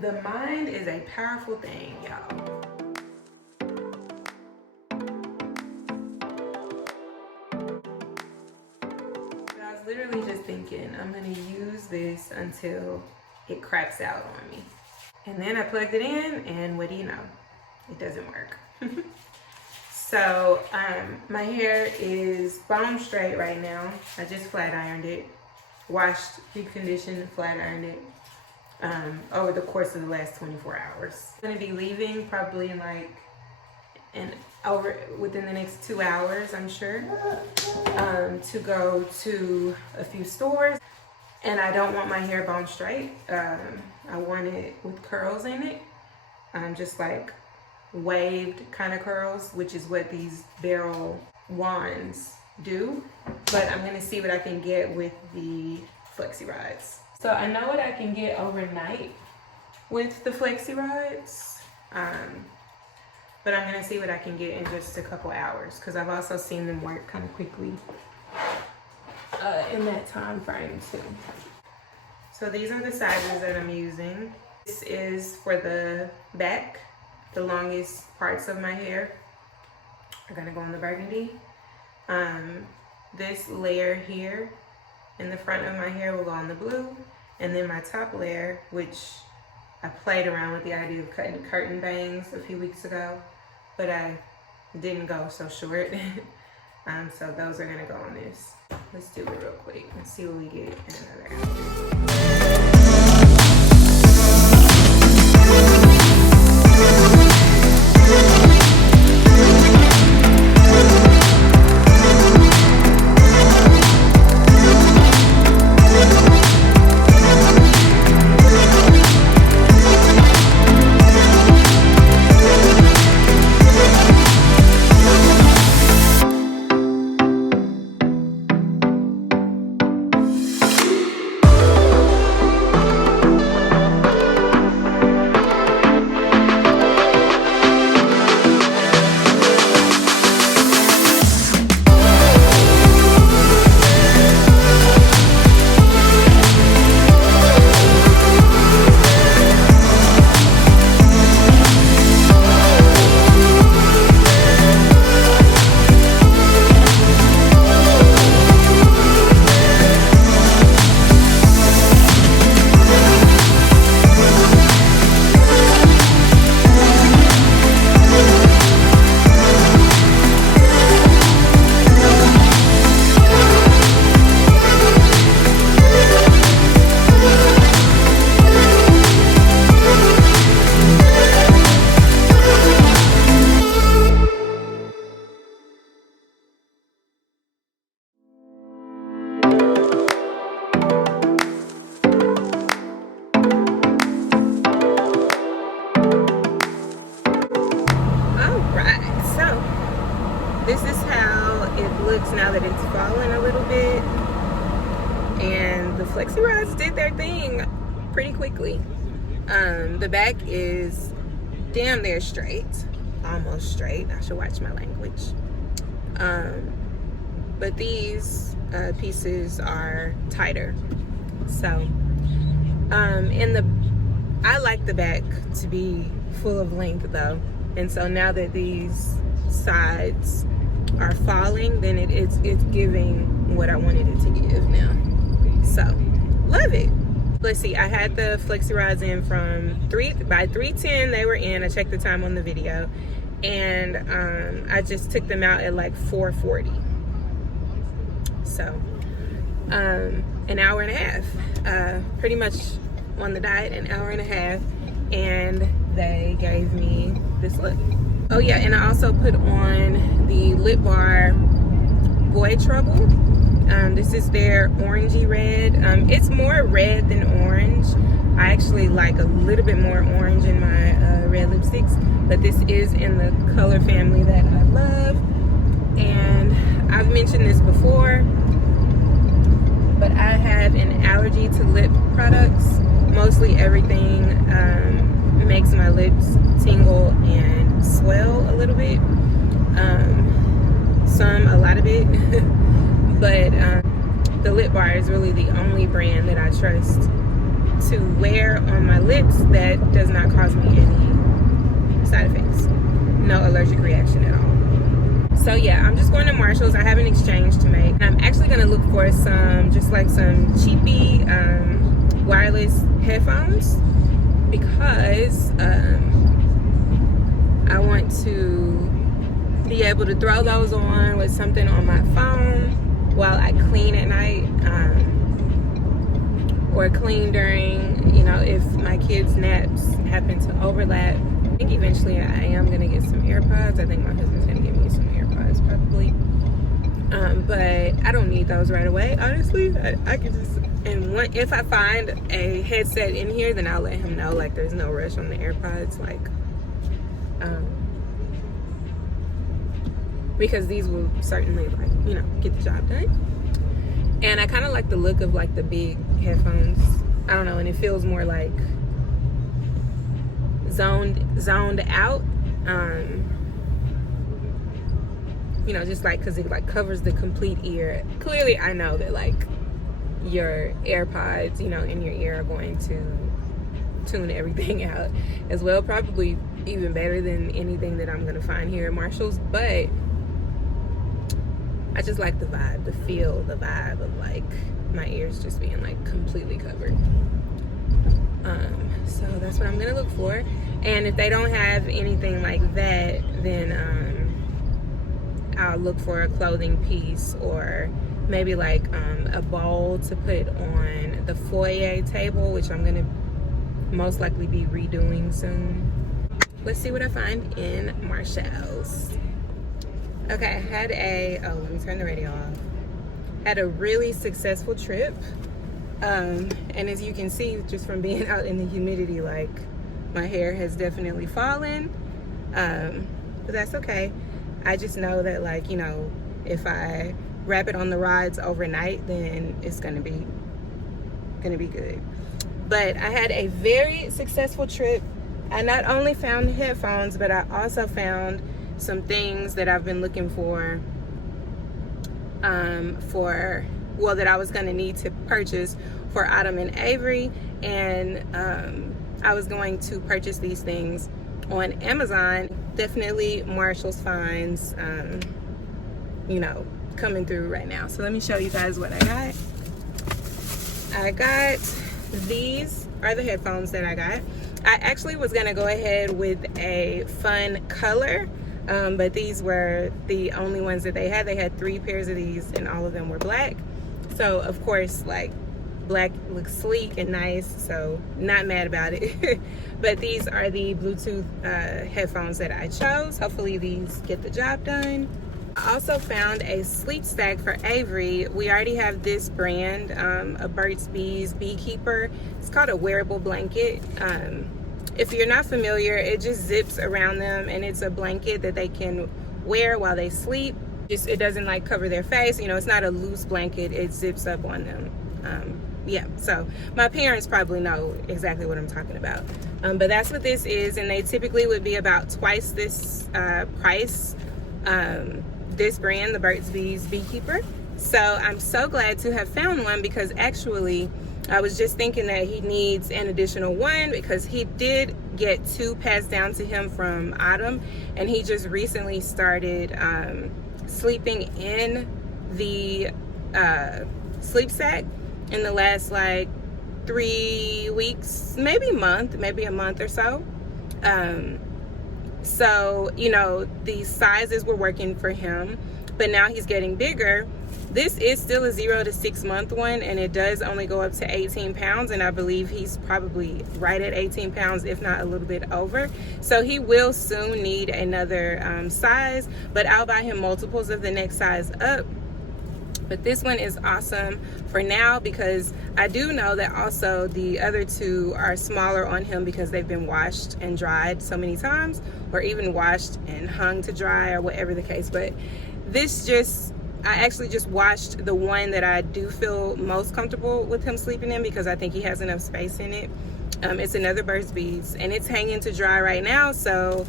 The mind is a powerful thing, y'all. I was literally just thinking, I'm gonna use this until it craps out on me. And then I plugged it in, and what do you know? It doesn't work. So my hair is bone straight right now. I just flat ironed it, washed, deep conditioned, flat ironed it over the course of the last 24 hours. I'm gonna be leaving probably in like within the next 2 hours, I'm sure, to go to a few stores. And I don't want my hair bone straight. I want it with curls in it, just like waved kind of curls, which is what these barrel wands do. But I'm gonna see what I can get with the flexi rods. So I know what I can get overnight with the flexi rods, but I'm gonna see what I can get in just a couple hours, because I've also seen them work kind of quickly in that time frame too. So these are the sizes that I'm using. This is for the back. The longest parts of my hair are gonna go on the burgundy. This layer here in the front of my hair will go on the blue. And then my top layer, which I played around with the idea of cutting curtain bangs a few weeks ago, but I didn't go so short. So those are gonna go on this. Let's do it real quick and see what we get in another outfit. This is how it looks now that it's fallen a little bit. And the flexi rods did their thing pretty quickly. The back is damn near straight, almost straight. I should watch my language. But these pieces are tighter. So, I like the back to be full of length though. And so now that these sides are falling, then it's giving what I wanted it to give now. So, love it. Let's see, I had the flexi rods in by 3:10 they were in. I checked the time on the video, and I just took them out at like 4:40. So, an hour and a half. Pretty much on the diet, an hour and a half, and they gave me this look. Oh yeah, and I also put on the Lip Bar Boy Trouble. This is their orangey red. It's more red than orange. I actually like a little bit more orange in my red lipsticks, but this is in the color family that I love. And I've mentioned this before, but I have an allergy to lip products. Mostly everything makes my lips tingle and swell a little bit. A lot of it. But the Lip Bar is really the only brand that I trust to wear on my lips that does not cause me any side effects. No allergic reaction at all. So yeah, I'm just going to Marshall's. I have an exchange to make. And I'm actually going to look for some, just like some cheapy wireless headphones, because I want to be able to throw those on with something on my phone while I clean at night, or clean during, you know, if my kids' naps happen to overlap. I think eventually I am going to get some AirPods. I think my husband's going to give me some AirPods probably. But I don't need those right away, honestly. I can just, and if I find a headset in here, then I'll let him know, like, there's no rush on the AirPods, like, because these will certainly, like, you know, get the job done. And I kind of like the look of, like, the big headphones. I don't know, and it feels more like zoned out. You know, just like, because it like covers the complete ear. Clearly I know that like your AirPods, you know, in your ear are going to tune everything out as well, probably even better than anything that I'm gonna find here at Marshall's. But I just like the vibe, the feel, the vibe of like my ears just being like completely covered. So that's what I'm gonna look for. And if they don't have anything like that, then I'll look for a clothing piece, or maybe like a bowl to put on the foyer table, which I'm gonna most likely be redoing soon. Let's see what I find in Marshall's. Okay, I had let me turn the radio off. Had a really successful trip. And as you can see, just from being out in the humidity, like, my hair has definitely fallen. But that's okay. I just know that, like, you know, if I wrap it on the rods overnight, then it's gonna be good. But I had a very successful trip. I not only found headphones, but I also found some things that I've been looking for, that I was gonna need to purchase for Autumn and Avery. And I was going to purchase these things on Amazon. Definitely Marshall's finds, you know, coming through right now. So let me show you guys what I got. I got, these are the headphones that I got. I actually was gonna go ahead with a fun color, but these were the only ones that they had. They had 3 pairs of these and all of them were black. So of course, like, black looks sleek and nice, so not mad about it. But these are the Bluetooth headphones that I chose. Hopefully these get the job done. I also found a sleep sack for Avery. We already have this brand, a Burt's Bees Beekeeper. It's called a wearable blanket. If you're not familiar, it just zips around them, and it's a blanket that they can wear while they sleep. It doesn't like cover their face, you know, it's not a loose blanket, it zips up on them. Yeah, so my parents probably know exactly what I'm talking about. But that's what this is, and they typically would be about twice this price. This brand, the Burt's Bees Beekeeper. So I'm so glad to have found one, because actually I was just thinking that he needs an additional one, because he did get 2 passed down to him from Autumn, and he just recently started sleeping in the sleep sack in the last like 3 weeks, maybe a month or so. So, you know, the sizes were working for him, but now he's getting bigger. This is still a 0 to 6 month one, and it does only go up to 18 pounds, and I believe he's probably right at 18 pounds, if not a little bit over. So he will soon need another size, but I'll buy him multiples of the next size up. But this one is awesome for now, because I do know that also the other 2 are smaller on him because they've been washed and dried so many times, or even washed and hung to dry, or whatever the case. But this I actually just washed the one that I do feel most comfortable with him sleeping in, because I think he has enough space in it. It's another Burt's Bees, and it's hanging to dry right now, so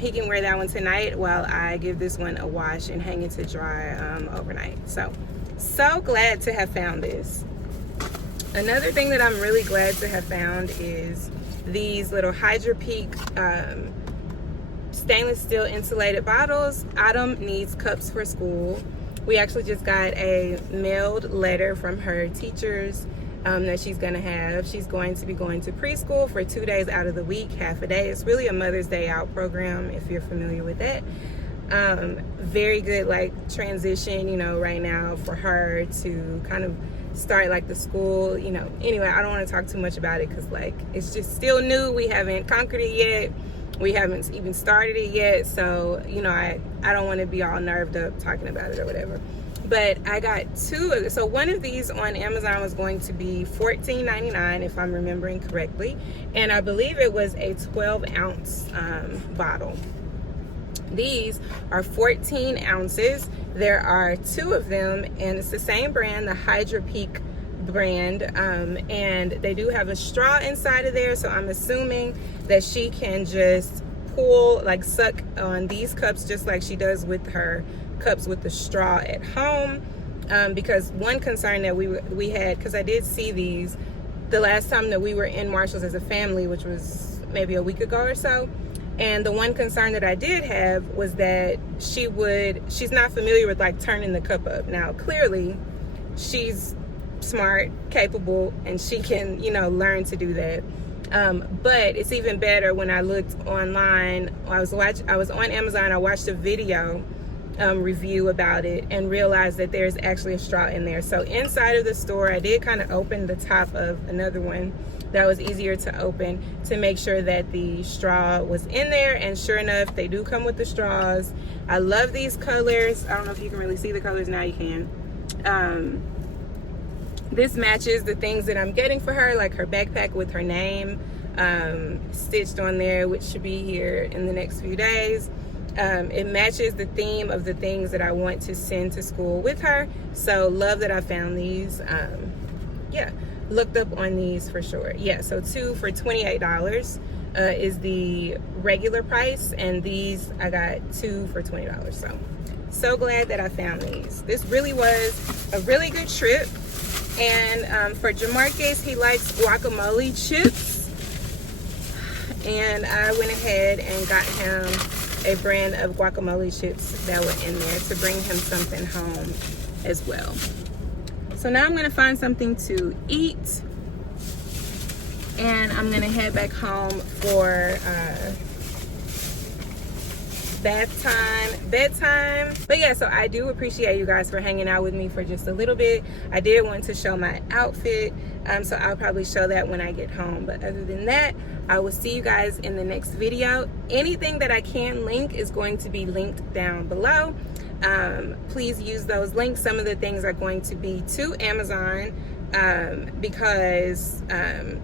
he can wear that one tonight while I give this one a wash and hang it to dry overnight. So glad to have found this. Another thing that I'm really glad to have found is these little Hydro Peak stainless steel insulated bottles. Autumn needs cups for school. We actually just got a mailed letter from her teachers that she's gonna have. She's going to be going to preschool for 2 days out of the week, half a day. It's really a Mother's Day Out program, if you're familiar with that. Very good like transition, you know, right now for her to kind of start like the school, you know. Anyway, I don't want to talk too much about it because like it's just still new. We haven't conquered it yet. We haven't even started it yet. So, you know, I don't want to be all nerved up talking about it or whatever. But I got two of them. So one of these on Amazon was going to be $14.99 if I'm remembering correctly. And I believe it was a 12-ounce bottle. These are 14 ounces. There are two of them, and it's the same brand, the Hydro Peak brand, and they do have a straw inside of there, so I'm assuming that she can just pull, like suck on these cups just like she does with her cups with the straw at home. Because one concern that we had, because I did see these the last time that we were in Marshall's as a family, which was maybe a week ago or so. And the one concern that I did have was that she's not familiar with like turning the cup up. Now, clearly she's smart, capable, and she can, you know, learn to do that. But it's even better when I looked online. I was on Amazon. I watched a video review about it and realized that there's actually a straw in there. So inside of the store, I did kind of open the top of another one that was easier to open to make sure that the straw was in there, and sure enough, they do come with the straws. I love these colors. I don't know if you can really see the colors. Now you can. This matches the things that I'm getting for her, like her backpack with her name stitched on there, which should be here in the next few days. It matches the theme of the things that I want to send to school with her. So love that I found these. Yeah, looked up on these for sure. Yeah, so two for $28 is the regular price, and these I got two for $20. So glad that I found these. This really was a really good trip. And for Jamarcus, he likes guacamole chips, and I went ahead and got him a brand of guacamole chips that were in there to bring him something home as well. So now I'm gonna find something to eat, and I'm gonna head back home for bedtime. But yeah, so I do appreciate you guys for hanging out with me for just a little bit. I did want to show my outfit, so I'll probably show that when I get home. But other than that, I will see you guys in the next video. Anything that I can link is going to be linked down below. Please use those links. Some of the things are going to be to Amazon, because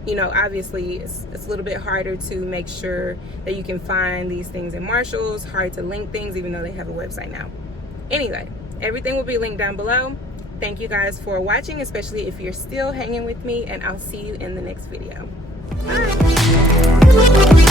you know, obviously it's a little bit harder to make sure that you can find these things in Marshall's. Hard to link things even though they have a website now. Anyway, everything will be linked down below. Thank you guys for watching, especially if you're still hanging with me, and I'll see you in the next video. Bye.